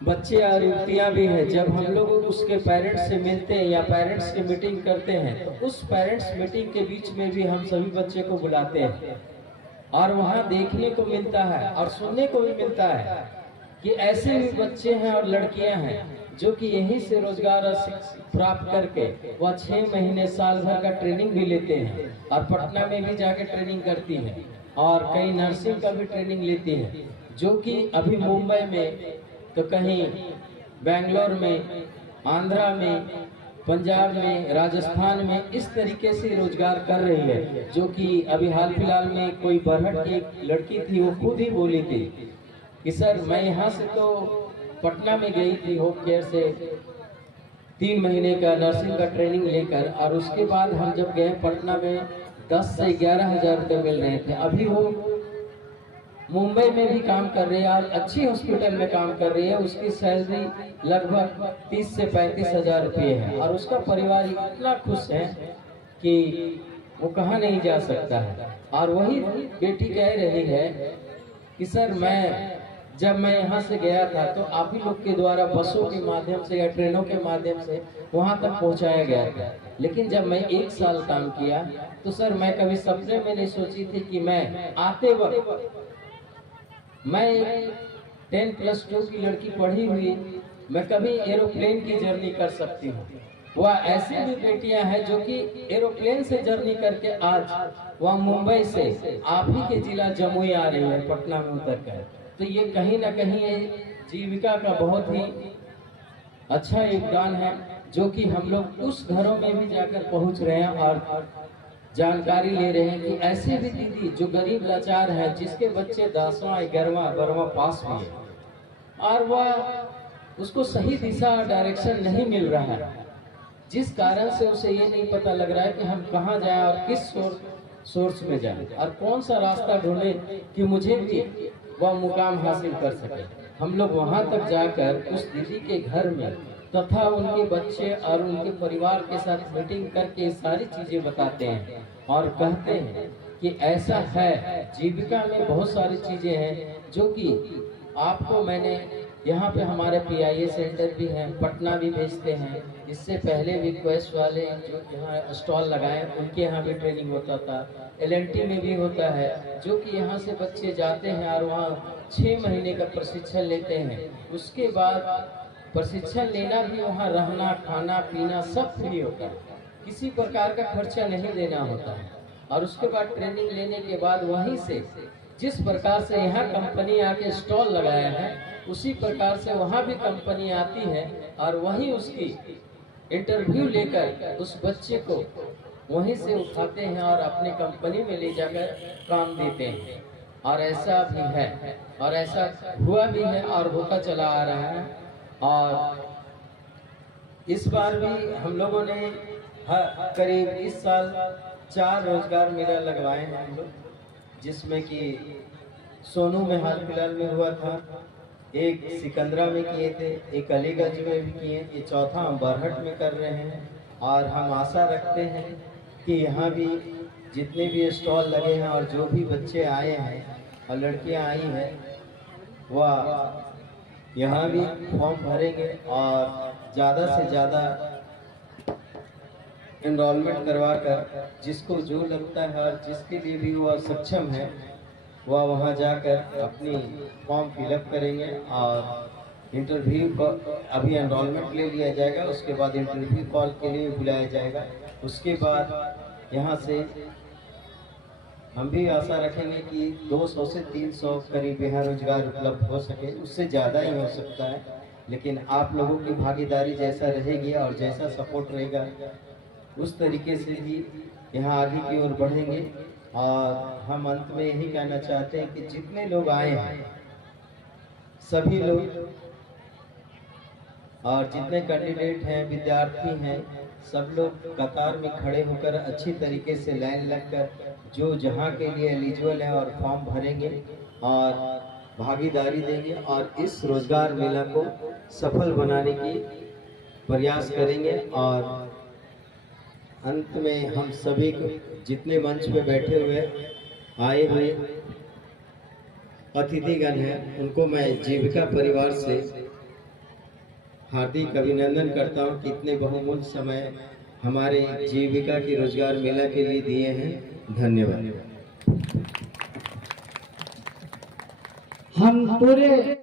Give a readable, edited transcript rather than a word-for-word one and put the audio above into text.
बच्चे और युवतियाँ भी हैं। जब हम लोग उसके पेरेंट्स से मिलते हैं या पेरेंट्स की मीटिंग करते हैं, तो उस पेरेंट्स मीटिंग के बीच में भी हम सभी बच्चे को बुलाते हैं और वहाँ देखने को मिलता है और सुनने को भी मिलता है कि ऐसे भी बच्चे हैं और लड़कियां हैं जो कि यहीं से रोजगार प्राप्त करके वह 6 महीने साल भर का ट्रेनिंग भी लेते हैं और पटना में भी जाके ट्रेनिंग करती हैं और कई नर्सिंग का भी ट्रेनिंग लेती हैं, जो कि अभी मुंबई में तो कहीं बेंगलोर में, आंध्रा में, पंजाब में, राजस्थान में इस तरीके से रोजगार कर रही है। जो कि अभी हाल फिलहाल में कोई बरहट की एक लड़की थी, वो खुद ही बोली थी कि सर मैं यहाँ से तो पटना में गई थी होप केयर से 3 महीने का नर्सिंग का ट्रेनिंग लेकर, और उसके बाद हम जब गए पटना में 10 से 11 हज़ार रुपये मिल रहे थे। अभी वो मुंबई में भी काम कर रही है और अच्छी हॉस्पिटल में काम कर रही है। उसकी सैलरी लगभग 30 से 35 हज़ार रुपये है और उसका परिवार इतना खुश है कि वो कहाँ नहीं जा सकता है। और वही बेटी कह रही है कि सर जब मैं यहाँ से गया था तो आप ही लोग के द्वारा बसों के माध्यम से या ट्रेनों के माध्यम से वहाँ तक पहुँचाया गया था, लेकिन जब मैं 1 साल काम किया तो सर मैं कभी सपने में नहीं सोची थी कि मैं आते वक्त मैं 10+2 की लड़की पढ़ी हुई, मैं कभी एरोप्लेन की जर्नी कर सकती हूँ। वह ऐसी भी बेटियां हैं जो कि एरोप्लेन से जर्नी करके आज वह मुंबई से आप ही के जिला जमुई आ रही है, पटना में उतर कर। तो ये कहीं ना कहीं जीविका का बहुत ही अच्छा योगदान है, जो कि हम लोग उस घरों में भी जाकर पहुंच रहे हैं और जानकारी ले रहे हैं कि ऐसे भी दीदी जो गरीब लाचार है, जिसके बच्चे 10वां 11वां 12वां पास हुए और वह उसको सही दिशा डायरेक्शन नहीं मिल रहा है, जिस कारण से उसे ये नहीं पता लग रहा है कि हम कहाँ जाएं और किस सोर्स में जाएं और कौन सा रास्ता ढूंढे कि मुझे भी वह मुकाम हासिल कर सके। हम लोग वहां तक जाकर उस दीदी के घर में तथा उनके बच्चे और उनके परिवार के साथ मीटिंग करके सारी चीजें बताते हैं और कहते हैं कि ऐसा है, जीविका में बहुत सारी चीजें हैं जो कि आपको मैंने यहाँ पे हमारे PIA सेंटर भी हैं, पटना भी भेजते हैं। इससे पहले भी क्वेस्ट वाले जो यहाँ स्टॉल लगाए उनके यहाँ भी ट्रेनिंग होता था, LNT में भी होता है, जो कि यहाँ से बच्चे जाते हैं और वहाँ 6 महीने का प्रशिक्षण लेते हैं। उसके बाद प्रशिक्षण लेना भी, वहाँ रहना खाना पीना सब फ्री होता है, किसी प्रकार का खर्चा नहीं देना होता है। और उसके बाद ट्रेनिंग लेने के बाद वहीं से जिस प्रकार से यहाँ कंपनी आके स्टॉल लगाया है, उसी प्रकार से वहाँ भी कंपनी आती है और वहीं उसकी इंटरव्यू लेकर उस बच्चे को वहीं से उठाते हैं और अपनी कंपनी में ले जाकर काम देते हैं। और ऐसा भी है और ऐसा हुआ भी है और होता चला आ रहा है। और इस बार भी हम लोगों ने करीब इस साल 4 रोजगार मेला लगवाए हैं हम लोग, जिसमें कि सोनू में हाल फिलहाल में हुआ था, एक सिकंदरा में किए थे, एक अलीगंज में भी किए, ये चौथा हम बरहट में कर रहे हैं। और हम आशा रखते हैं कि यहाँ भी जितने भी स्टॉल लगे हैं और जो भी बच्चे आए हैं और लड़कियाँ आई हैं, वह यहाँ भी फॉर्म भरेंगे और ज़्यादा से ज़्यादा एनरोलमेंट करवा कर जिसको जो लगता है और जिसके लिए भी वह सक्षम है, वह वहाँ जाकर अपनी फॉर्म फिलअप करेंगे और इंटरव्यू को अभी एनरोलमेंट ले लिया जाएगा, उसके बाद इंटरव्यू कॉल के लिए बुलाया जाएगा। उसके बाद यहाँ से हम भी आशा रखेंगे कि 200 से 300 करीब यहाँ रोजगार उपलब्ध हो सके, उससे ज़्यादा ही हो सकता है, लेकिन आप लोगों की भागीदारी जैसा रहेगी और जैसा सपोर्ट रहेगा उस तरीके से ही यहाँ आगे की ओर बढ़ेंगे। और हम अंत में यही कहना चाहते हैं कि जितने लोग आए हैं सभी लोग और जितने कैंडिडेट हैं, विद्यार्थी हैं, सब लोग कतार में खड़े होकर अच्छी तरीके से लाइन लगकर जो जहाँ के लिए एलिजिबल है और फॉर्म भरेंगे और भागीदारी देंगे और इस रोजगार मेला को सफल बनाने की प्रयास करेंगे। और अंत में हम सभी को, जितने मंच पे बैठे हुए आए हुए अतिथिगण हैं, उनको मैं जीविका परिवार से हार्दिक अभिनंदन करता हूँ कि इतने बहुमूल्य समय हमारे जीविका की रोजगार मेला के लिए दिए हैं। धन्यवाद। हम पूरे